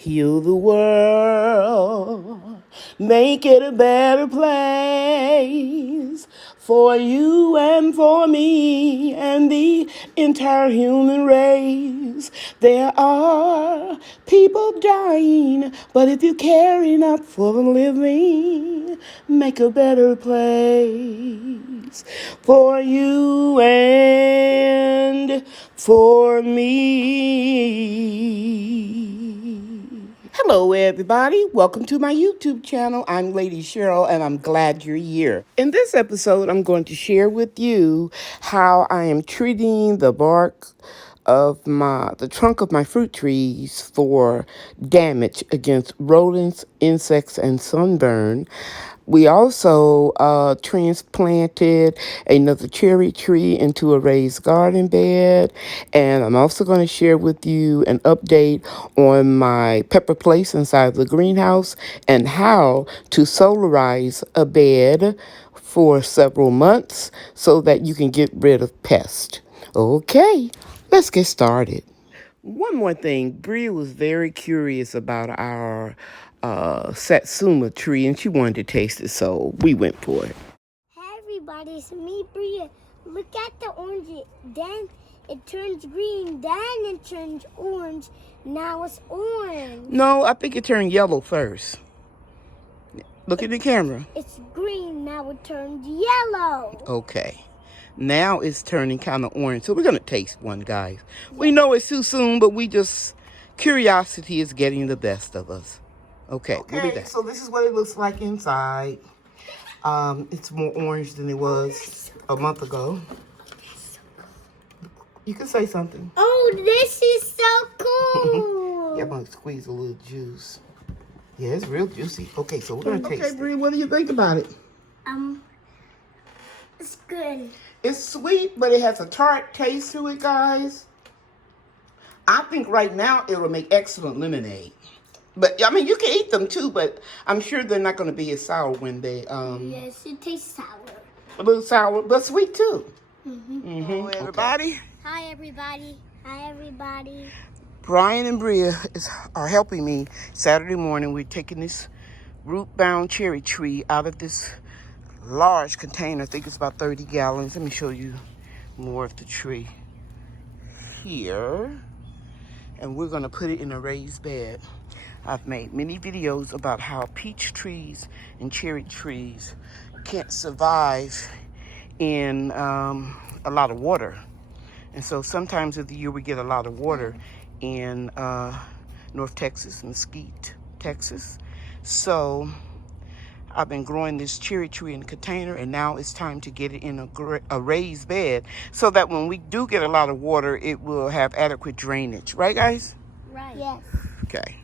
Heal the world, make it a better place for you and for me and the entire human race. There are people dying, but if you care enough for the living, make a better place for you and for me. Hello, everybody. Welcome to my YouTube channel. I'm Lady Cheryl, and I'm glad you're here. In this episode, I'm going to share with you how I am treating the bark of the trunk of my fruit trees for damage against rodents, insects, and sunburn. We also transplanted another cherry tree into a raised garden bed. And I'm also going to share with you an update on my pepper place inside the greenhouse and how to solarize a bed for several months so that you can get rid of pests. Okay, let's get started. One more thing, Bria was very curious about our satsuma tree, and she wanted to taste it, so we went for it. Hey everybody, it's me, Bria. Look at the orange. Then it turns green. Then it turns orange. Now it's orange. No, I think it turned yellow first. Look at the camera. It's green. Now it turns yellow. Okay. Now it's turning kind of orange. So we're going to taste one, guys. Yeah. We know it's too soon, but curiosity is getting the best of us. Okay, we'll be back. So this is what it looks like inside. It's more orange than it was a month ago. You can say something. Oh, this is so cool. Yeah, I'm going to squeeze a little juice. Yeah, it's real juicy. Okay, so we're going to taste it. Okay, Bree, what do you think about it? It's good. It's sweet, but it has a tart taste to it, guys. I think right now it will make excellent lemonade. But, I mean, you can eat them too, but I'm sure they're not going to be as sour when they... Yes, it tastes sour. A little sour, but sweet too. Hello, everybody. Okay. Hi, everybody. Hi, everybody. Brian and Bria are helping me. Saturday morning, we're taking this root-bound cherry tree out of this large container. I think it's about 30 gallons. Let me show you more of the tree here. And we're going to put it in a raised bed. I've made many videos about how peach trees and cherry trees can't survive in a lot of water. And so sometimes of the year we get a lot of water in North Texas, Mesquite, Texas. So I've been growing this cherry tree in a container, and now it's time to get it in a raised bed so that when we do get a lot of water, it will have adequate drainage. Right, guys? Right. Yes. Okay.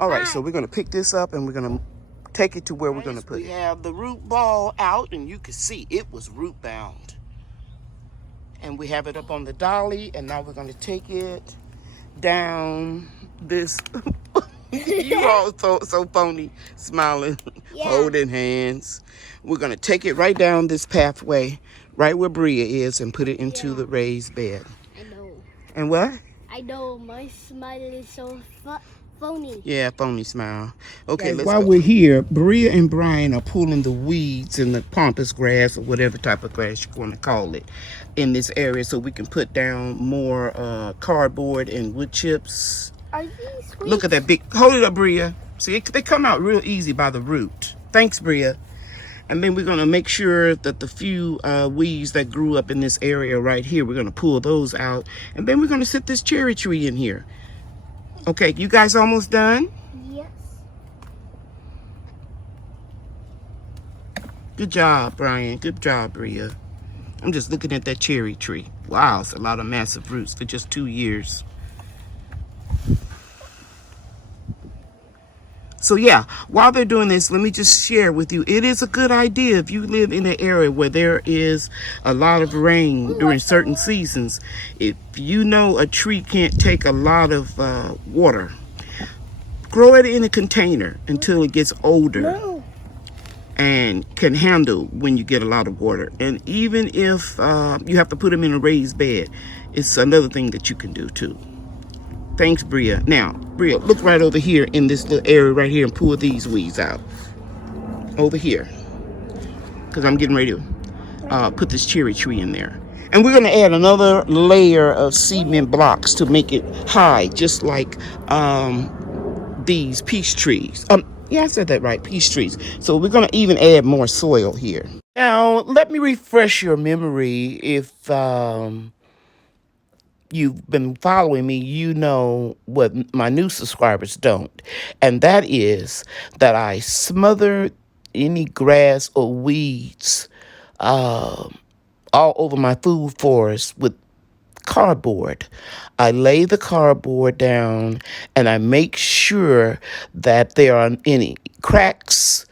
All right, so we're going to pick this up, and we're going to take it to where we're going to put it. We have the root ball out, and you can see it was root bound. And we have it up on the dolly, and now we're going to take it down this... You all so phony, smiling, holding hands. We're going to take it right down this pathway, right where Bria is, and put it into the raised bed. I know. And what? I know. My smile is so phony. Yeah, phony smile. Okay, let's While we're here, Bria and Brian are pulling the weeds and the pampas grass, or whatever type of grass you're going to call it, in this area so we can put down more cardboard and wood chips. Are these sweet? Look at that big... Hold it up, Bria. See, they come out real easy by the root. Thanks, Bria. And then we're going to make sure that the few weeds that grew up in this area right here, we're going to pull those out. And then we're going to sit this cherry tree in here. Okay, you guys almost done? Yes. Good job, Brian. Good job, Bria. I'm just looking at that cherry tree. Wow, it's a lot of massive roots for just 2 years. So yeah, while they're doing this, let me just share with you, it is a good idea if you live in an area where there is a lot of rain during certain seasons. If you know a tree can't take a lot of water, grow it in a container until it gets older and can handle when you get a lot of water. And even if you have to put them in a raised bed, it's another thing that you can do too. Thanks, Bria. Now, Bria, look right over here in this little area right here and pull these weeds out. Over here. Because I'm getting ready to put this cherry tree in there. And we're going to add another layer of cement blocks to make it high, just like these peach trees. Yeah, I said that right, peach trees. So we're going to even add more soil here. Now, let me refresh your memory. If you've been following me, you know what my new subscribers don't. And that is that I smother any grass or weeds all over my food forest with cardboard. I lay the cardboard down and I make sure that there aren't any cracks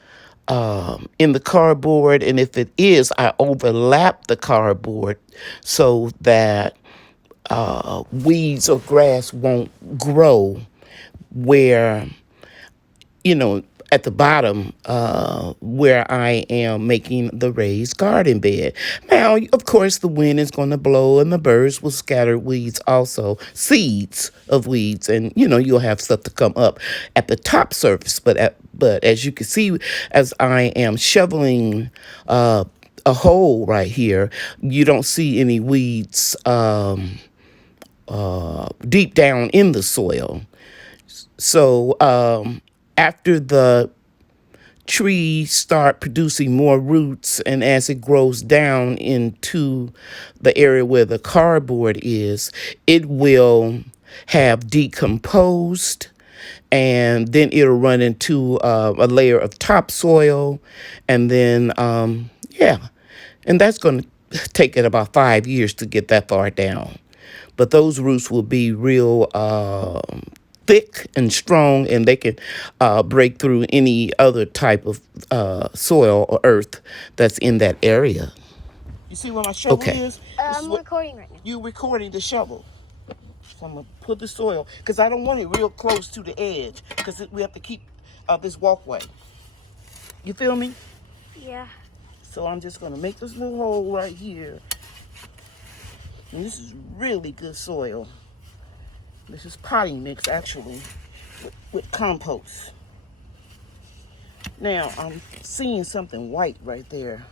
in the cardboard. And if it is, I overlap the cardboard so that weeds or grass won't grow where, at the bottom where I am making the raised garden bed. Now, of course, the wind is going to blow and the birds will scatter weeds also, seeds of weeds, and, you'll have stuff to come up at the top surface. But as you can see, as I am shoveling a hole right here, you don't see any weeds deep down in the soil. So after the trees start producing more roots and as it grows down into the area where the cardboard is, it will have decomposed and then it'll run into a layer of topsoil and then, and that's going to take it about 5 years to get that far down. But those roots will be real thick and strong, and they can break through any other type of soil or earth that's in that area. You see what my shovel is? I'm recording right now. You recording the shovel. So I'm going to put the soil, because I don't want it real close to the edge, because we have to keep this walkway. You feel me? Yeah. So I'm just going to make this little hole right here. And this is really good soil. This is potting mix, actually, with compost. Now, I'm seeing something white right there.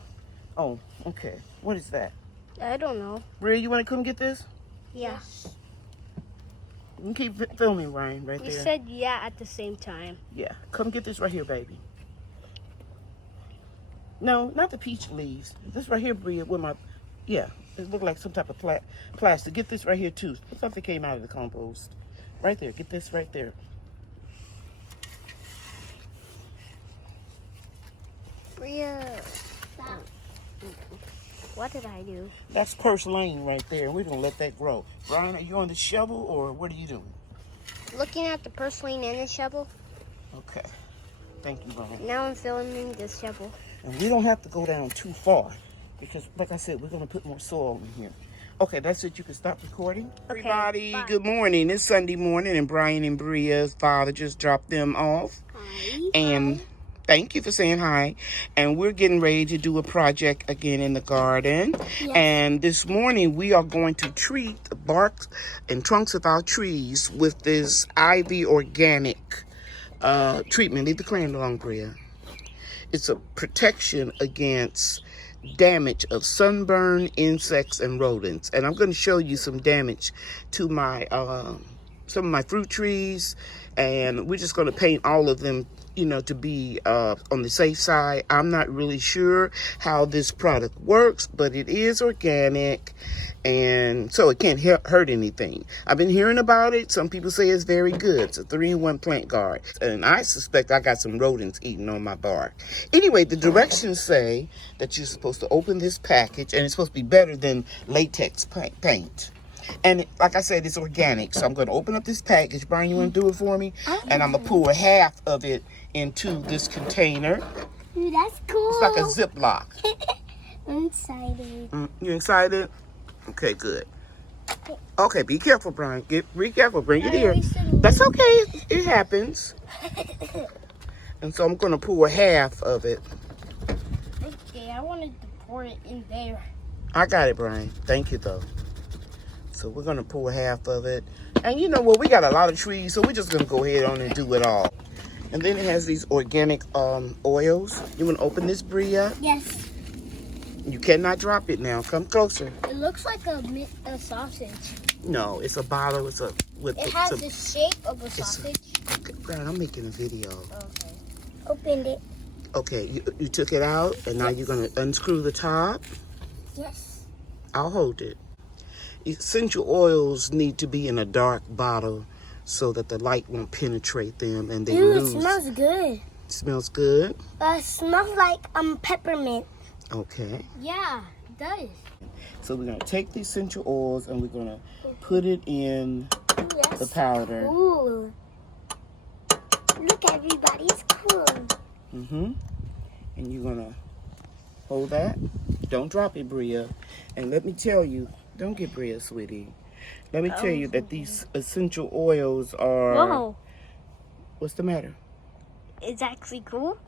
Oh, okay. What is that? I don't know. Bria, you want to come get this? Yeah. You can keep filming, Ryan, right there. You said yeah at the same time. Yeah. Come get this right here, baby. No, not the peach leaves. This right here, Bria, with my... Yeah. It looked like some type of plastic. Get this right here, too. Something came out of the compost. Right there. Get this right there. Bria, stop. What did I do? That's purslane right there. We're going to let that grow. Brian, are you on the shovel, or what are you doing? Looking at the purslane and the shovel. Okay. Thank you, Brian. Now I'm filming the shovel. And we don't have to go down too far. Because, like I said, we're going to put more soil in here. Okay, that's it. You can stop recording. Okay, everybody, bye. Good morning. It's Sunday morning, and Brian and Bria's father just dropped them off. Hi. And thank you for saying hi. And we're getting ready to do a project again in the garden. Yes. And this morning, we are going to treat the bark and trunks of our trees with this Ivy Organic treatment. Leave the crayon alone, Bria. It's a protection against damage of sunburn, insects, and rodents. And I'm going to show you some damage to my some of my fruit trees, and we're just going to paint all of them, to be on the safe side. I'm not really sure how this product works, but it is organic, and so it can't hurt anything. I've been hearing about it. Some people say it's very good. It's a 3-in-1 plant guard, and I suspect I got some rodents eating on my bark. Anyway, the directions say that you're supposed to open this package, and it's supposed to be better than latex paint. And like I said, it's organic. So I'm going to open up this package. Brian, you want to do it for me? And I'm going to pour half of it into this container. Ooh, that's cool. It's like a Ziploc. I'm excited. You excited? Okay, good. Okay, be careful, Brian. Be careful. Bring it here. That's okay. It happens. And so I'm going to pour half of it. Okay, I wanted to pour it in there. I got it, Brian. Thank you, though. So we're going to pour half of it. And you know what? We got a lot of trees, so we're just going to go ahead on and do it all. And then it has these organic oils. You want to open this, Bria? Yes. You cannot drop it now. Come closer. It looks like a sausage. No, it's a bottle. It has the shape of a sausage. Okay, Brian, I'm making a video. Okay. Opened it. Okay, you took it out, and now you're going to unscrew the top. Yes. I'll hold it. Essential oils need to be in a dark bottle so that the light won't penetrate them and they lose. It smells good. It smells good? It smells like peppermint. Okay. Yeah, it does. So we're going to take the essential oils and we're going to put it in the powder. Cool. Look, everybody, it's cool. Mm-hmm. And you're going to hold that. Don't drop it, Bria. And let me tell you, don't get Bria, sweetie. Let me tell you that these essential oils are... Whoa. What's the matter? It's actually cool.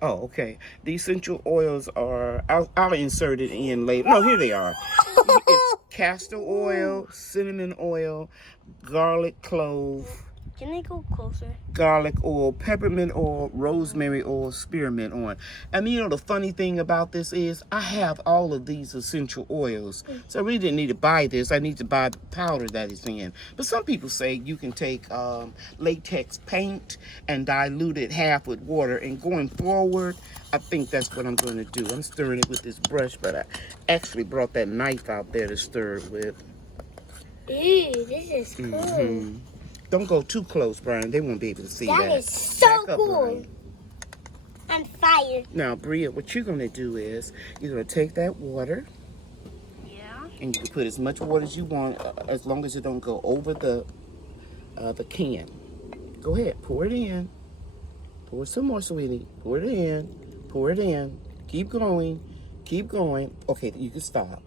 Oh, okay. The essential oils are... I'll insert it in later. No, here they are. It's castor oil, cinnamon oil, garlic clove, Can I go closer? garlic oil, peppermint oil, rosemary oil, spearmint oil. And you know the funny thing about this is I have all of these essential oils. So I really didn't need to buy this. I need to buy the powder that it's in. But some people say you can take latex paint and dilute it half with water. And going forward, I think that's what I'm going to do. I'm stirring it with this brush, but I actually brought that knife out there to stir it with. Ew, this is cool. Mm-hmm. Don't go too close, Brian. They won't be able to see that. That is so Back up, cool. Brian. On fire. Now, Bria, what you're going to do is you're going to take that water. Yeah. And you can put as much water as you want, as long as it don't go over the can. Go ahead, pour it in. Pour some more, sweetie. Pour it in. Pour it in. Keep going. Keep going. Okay, you can stop.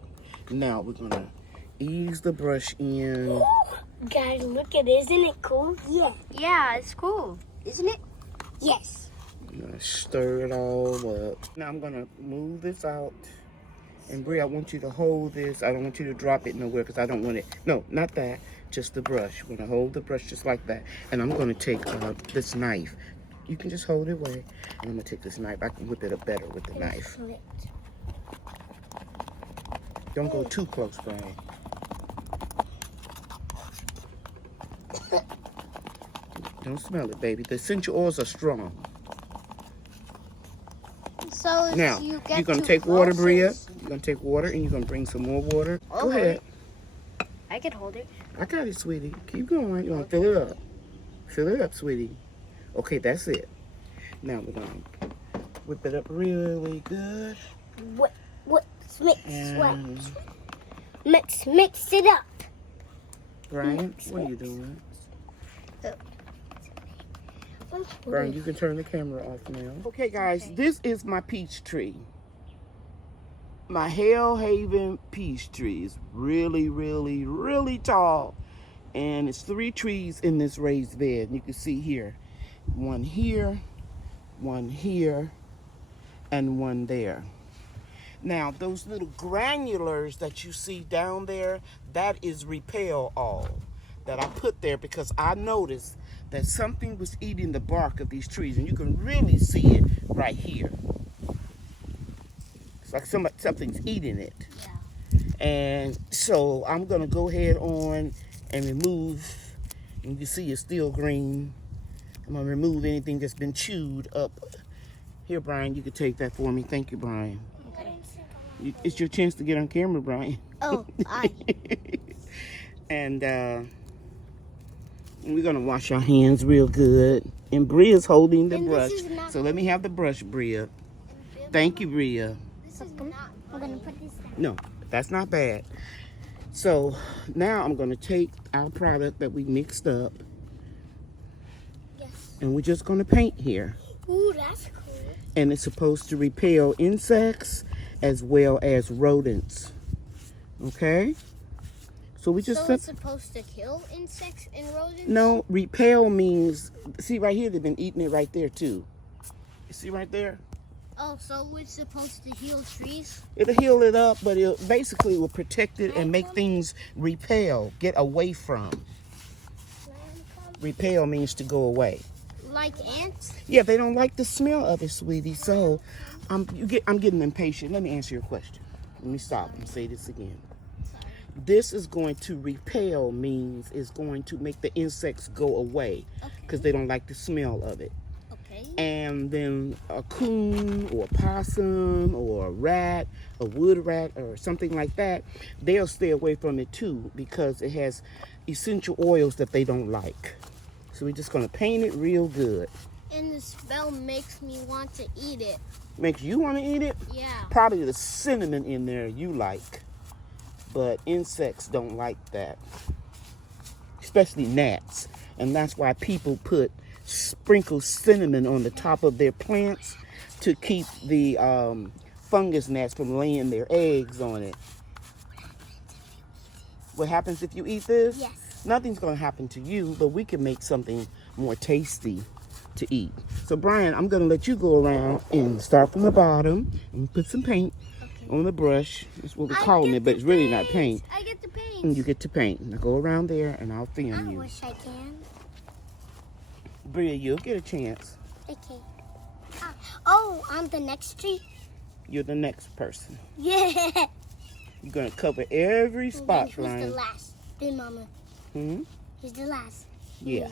Now we're going to ease the brush in. Guys, look at it. Isn't it cool? Yeah. Yeah, it's cool. Isn't it? Yes. I'm going to stir it all up. Now I'm going to move this out. And Bria, I want you to hold this. I don't want you to drop it nowhere because I don't want it. No, not that. Just the brush. We're going to hold the brush just like that. And I'm going to take this knife. You can just hold it away. And I'm going to take this knife. I can whip it up better with the knife. Don't go too close, Brian. Don't smell it, baby. The essential oils are strong. So Now, you're going to take water, Bria. You're going to take water and you're going to bring some more water. Go ahead. I can hold it. I got it, sweetie. Keep going. You're going to fill it up. Fill it up, sweetie. Okay, that's it. Now we're going to whip it up really good. Mix it up. Brian, what are you doing? Brian, you can turn the camera off now. Okay, guys, this is my peach tree. My Hellhaven peach tree is really, really, really tall. And it's 3 trees in this raised bed. You can see here, one here, and one there. Now, those little granulars that you see down there, that is repel all that I put there because I noticed that something was eating the bark of these trees, and you can really see it right here. It's like something's eating it. Yeah. And so I'm gonna go ahead on and remove, and you can see it's still green. I'm gonna remove anything that's been chewed up. Here, Brian, you can take that for me. Thank you, Brian. Okay. It's your chance to get on camera, Brian. Oh, aye. And we're gonna wash our hands real good. And Bria's holding the brush. So let me have the brush, Bria. Thank you, Bria. I'm gonna put this down. No, that's not bad. So now I'm gonna take our product that we mixed up. Yes. And we're just gonna paint here. Ooh, that's cool. And it's supposed to repel insects as well as rodents. Okay? So we just... So it's supposed to kill insects and rodents? No, repel means... See right here, they've been eating it right there too. You see right there? Oh, so it's supposed to heal trees? It'll heal it up, but it basically will protect it and make things repel, get away from. Repel means to go away. Like ants? Yeah, they don't like the smell of it, sweetie. So I'm getting impatient. Let me answer your question. Let me stop and say this again. This is going to repel, means it's going to make the insects go away because they don't like the smell of it. Okay. And then a coon or a possum or a rat, a wood rat or something like that, they'll stay away from it too because it has essential oils that they don't like. So we're just going to paint it real good. And the smell makes me want to eat it. Makes you want to eat it? Yeah. Probably the cinnamon in there you like. But insects don't like that. Especially gnats. And that's why people sprinkle cinnamon on the top of their plants to keep the fungus gnats from laying their eggs on it. What happens if you eat this? Yes. Nothing's going to happen to you, but we can make something more tasty to eat. So, Brian, I'm going to let you go around and start from the bottom and put some paint on the brush. That's what we're calling it, but it's really not paint. I get to paint. And you get to paint. Now go around there and I'll film I you. wish I can. Bria, you'll get a chance. Okay. Oh, I'm the next tree? You're the next person. Yeah. You're going to cover every spot, Brian. Who's the last? Then Mama. Hmm? Who's the last? Yeah.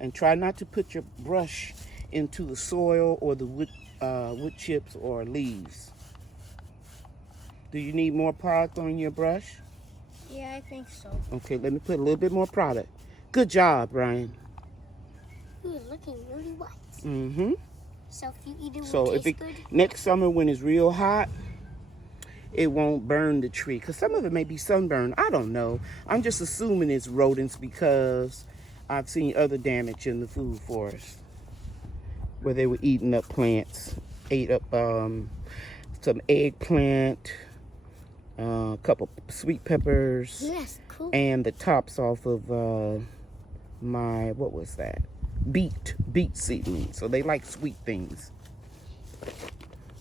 And try not to put your brush into the soil or the wood chips or leaves. Do you need more product on your brush? Yeah, I think so. Okay, let me put a little bit more product. Good job, Brian. Ooh, looking really white. Mm-hmm. So if you eat it, So taste good? next summer when it's real hot, it won't burn the tree. Because some of it may be sunburn. I don't know. I'm just assuming it's rodents because I've seen other damage in the food forest where they were eating up plants. Ate up some eggplant, a couple sweet peppers, That's cool. and the tops off of my, what was that? Beet seedlings. So they like sweet things.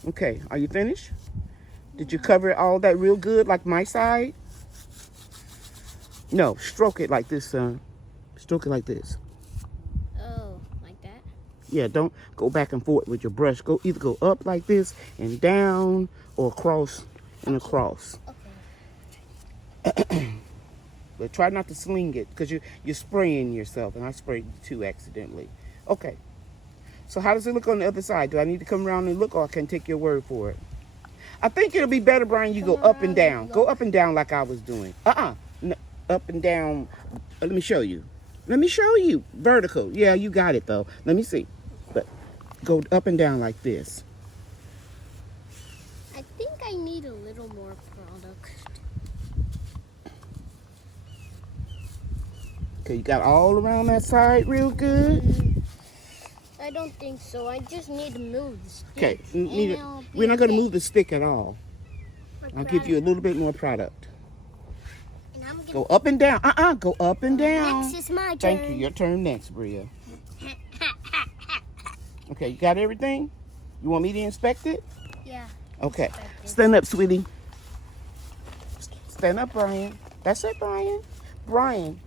Okay, are you finished? Did you cover all that real good like my side? No, stroke it like this, son. Stroke it like this. Oh, like that? Yeah, don't go back and forth with your brush. Either go up like this and down or across and across. Okay. But try not to sling it because you're spraying yourself, and I sprayed you too accidentally. Okay. So how does it look on the other side? Do I need to come around and look, or I can take your word for it? I think it'll be better, Brian, you go up and down. Go up and down like I was doing. No, up and down. Let me show you. Let me show you. Vertical. Yeah, you got it, though. Let me see. But go up and down like this. I think I need a little more product. Okay, you got all around that side real good? I don't think so. I just need to move the stick. Okay, we're not going to move the stick at all. I'll give you a little bit more product. And I'm gonna Go up and down. Go up and down. Next is my turn. Thank you. Your turn next, Bria. Okay, you got everything? You want me to inspect it? Yeah. Okay. Stand up, sweetie. Stand up, Brian. That's it, Brian. Brian,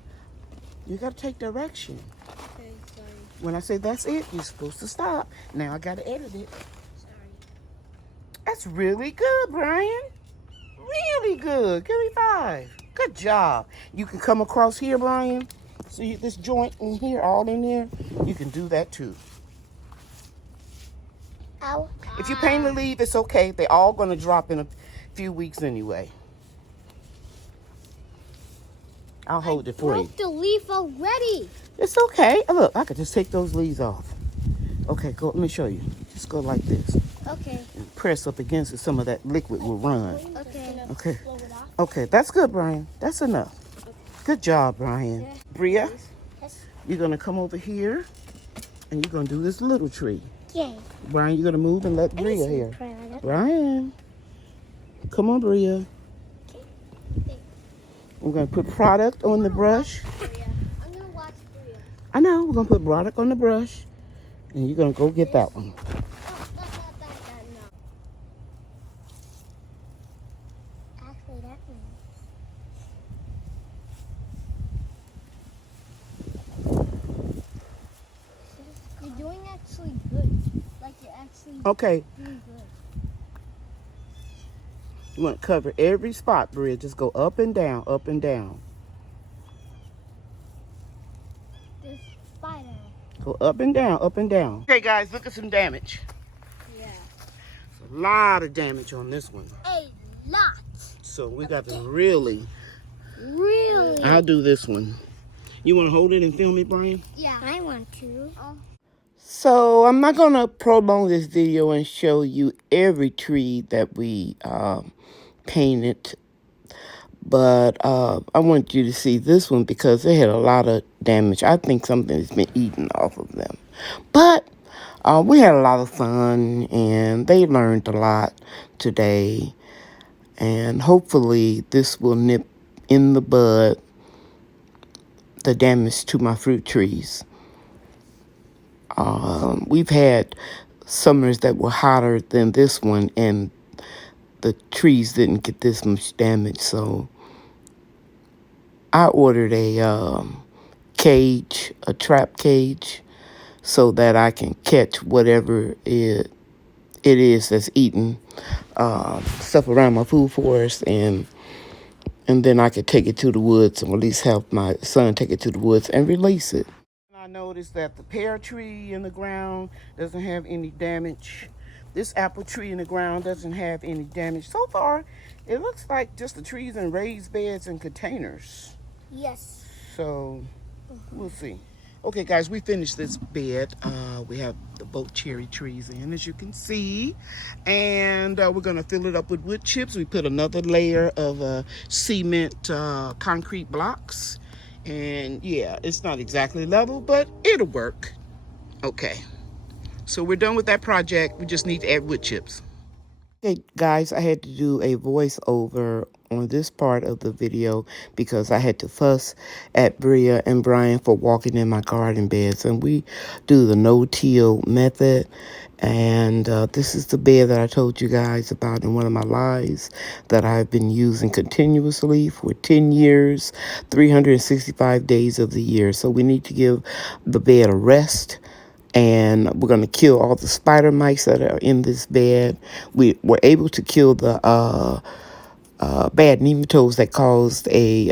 you got to take direction. Okay, sorry. When I say that's it, you're supposed to stop. Now I got to edit it. Sorry. That's really good, Brian. Really good. Give me 5. Good job. You can come across here, Brian. See this joint in here, all in there? You can do that too. Ow. If you paint the leaf, it's okay. They're all going to drop in a few weeks anyway. I'll hold it for you. Broke the leaf already. It's okay. Look, I could just take those leaves off. Okay, go. Let me show you. Just go like this. Okay. And press up against it. Some of that liquid will run. Okay. Okay. Okay, that's good, Brian. That's enough. Good job, Brian. Yeah. Bria, Yes. you're going to come over here and you're going to do this little tree. Yay. Brian, you're going to move and let Bria here. Brian. Come on, Bria. We're going to put product on the brush. I'm gonna watch Bria. I know. We're going to put product on the brush. And you're going to go get that one. You're doing actually good. Like you're actually Okay. doing good. You want to cover every spot, Bria. Just go up and down, up and down. This spider. Go up and down, up and down. Okay, guys, look at some damage. Yeah. A lot of damage on this one. A lot. So we got to really. Really? I'll do this one. You want to hold it and film it, Brian? Yeah. I want to. So I'm not going to prolong this video and show you every tree that we painted. But I want you to see this one because they had a lot of damage. I think something has been eaten off of them. But we had a lot of fun and they learned a lot today. And hopefully this will nip in the bud the damage to my fruit trees. We've had summers that were hotter than this one, and the trees didn't get this much damage. So I ordered a cage, a trap cage, so that I can catch whatever it is that's eating stuff around my food forest, and then I could take it to the woods, or at least help my son take it to the woods and release it. I noticed that the pear tree in the ground doesn't have any damage. This apple tree in the ground doesn't have any damage. So far, it looks like just the trees in raised beds and containers. Yes. So, we'll see. Okay, guys, we finished this bed. We have both cherry trees in, as you can see. And we're going to fill it up with wood chips. We put another layer of cement concrete blocks. And yeah, it's not exactly level, but it'll work. Okay, so we're done with that project. We just need to add wood chips. Okay, guys, I had to do a voiceover on this part of the video because I had to fuss at Bria and Brian for walking in my garden beds. And we do the no-till method. And this is the bed that I told you guys about in one of my lives that I've been using continuously for 10 years, 365 days of the year. So we need to give the bed a rest. And we're going to kill all the spider mites that are in this bed. We were able to kill the bad nematodes that caused a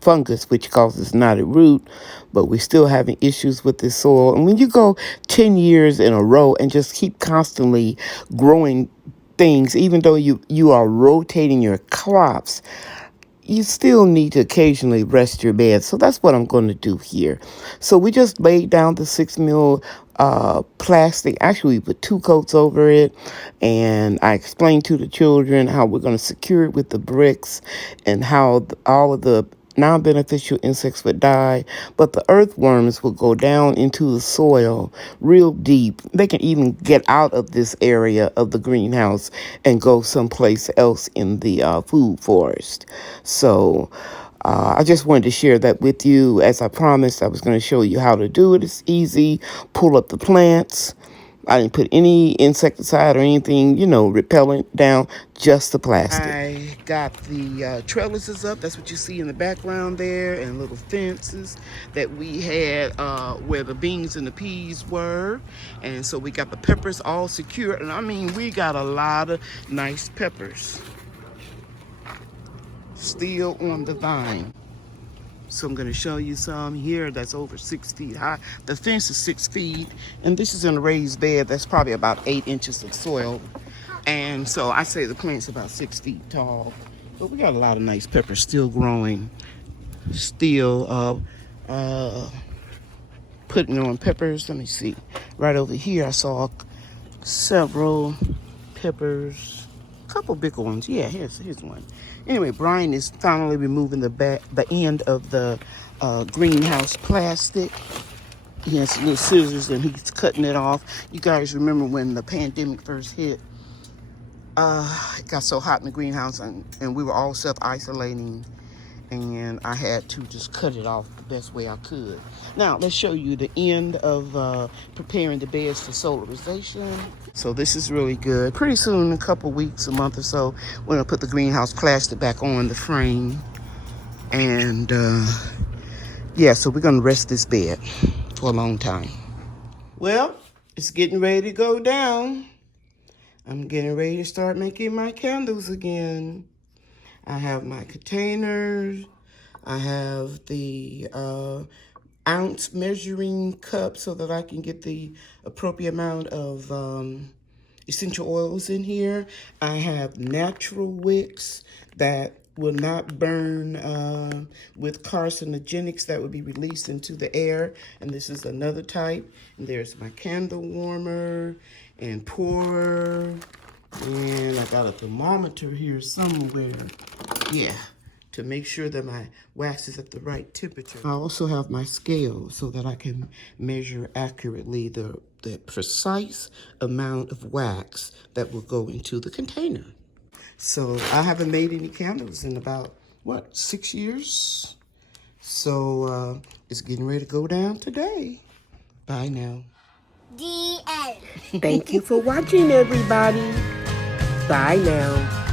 fungus, which causes knotted root. But we're still having issues with this soil. And when you go 10 years in a row and just keep constantly growing things, even though you are rotating your crops, you still need to occasionally rest your bed. So that's what I'm going to do here. So we just laid down the 6 mil plastic. Actually, we put 2 coats over it. And I explained to the children how we're going to secure it with the bricks and how all of the non-beneficial insects would die, but the earthworms will go down into the soil real deep. They can even get out of this area of the greenhouse and go someplace else in the food forest. So I just wanted to share that with you. As I promised, I was going to show you how to do it. It's easy. Pull up the plants. I didn't put any insecticide or anything, repellent down, just the plastic. I got the trellises up. That's what you see in the background there, and little fences that we had where the beans and the peas were. And so we got the peppers all secured. And I mean, we got a lot of nice peppers still on the vine. So I'm going to show you some here that's over 6 feet high. The fence is 6 feet, and this is in a raised bed that's probably about 8 inches of soil. And so I say the plant's about 6 feet tall. But we got a lot of nice peppers still growing, still putting on peppers. Let me see. Right over here I saw several peppers. A couple bigger ones. Yeah, here's one. Anyway, Brian is finally removing the end of the greenhouse plastic. He has little scissors and he's cutting it off. You guys remember when the pandemic first hit? It got so hot in the greenhouse and we were all self-isolating, and I had to just cut it off the best way I could. Now, let's show you the end of preparing the beds for solarization. So this is really good. Pretty soon, a couple weeks, a month or so, we're going to put the greenhouse plastic back on the frame. And, yeah, so we're going to rest this bed for a long time. Well, it's getting ready to go down. I'm getting ready to start making my candles again. I have my containers. I have the ounce measuring cup so that I can get the appropriate amount of essential oils in here. I have natural wicks that will not burn with carcinogenics that would be released into the air. And this is another type. And there's my candle warmer and pourer. And I got a thermometer here somewhere. Yeah, to make sure that my wax is at the right temperature. I also have my scale so that I can measure accurately the precise amount of wax that will go into the container. So I haven't made any candles in about, 6 years? So it's getting ready to go down today. Bye now. The end. Thank you for watching, everybody. Bye now.